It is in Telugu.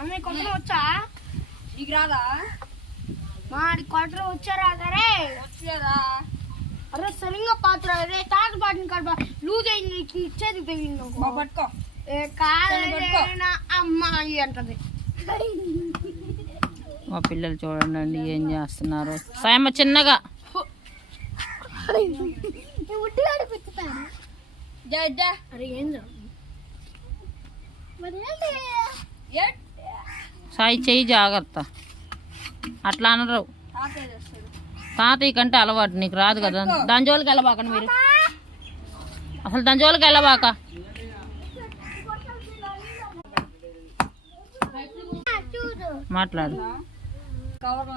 అన్నయ్య కొట్టడం వచ్చా? నీకు రాదా? మాడి కొట్టడం వచ్చారా? సరే వచ్చేదా? అరే సరిగ్గా పాత్ర అరే తాత పాటిన కడప లూజ్ అయింది ఇచ్చేది తెగింది పట్టుకో. కాదైనా అమ్మాయి అంటది. మా పిల్లలు చూడండి ఏం చేస్తున్నారు. సాయమ్మ చిన్నగా అరే ఏం సాయి చెయ్యి జాగ్రత్త. అట్లా అనరు. తాతయ్య కంటే అలవాటు నీకు రాదు కదా. దాని జోలికి వెళ్ళబాకండి మీరు. అసలు దాని జోలికి వెళ్ళబాక. మాట్లాడు. కవర్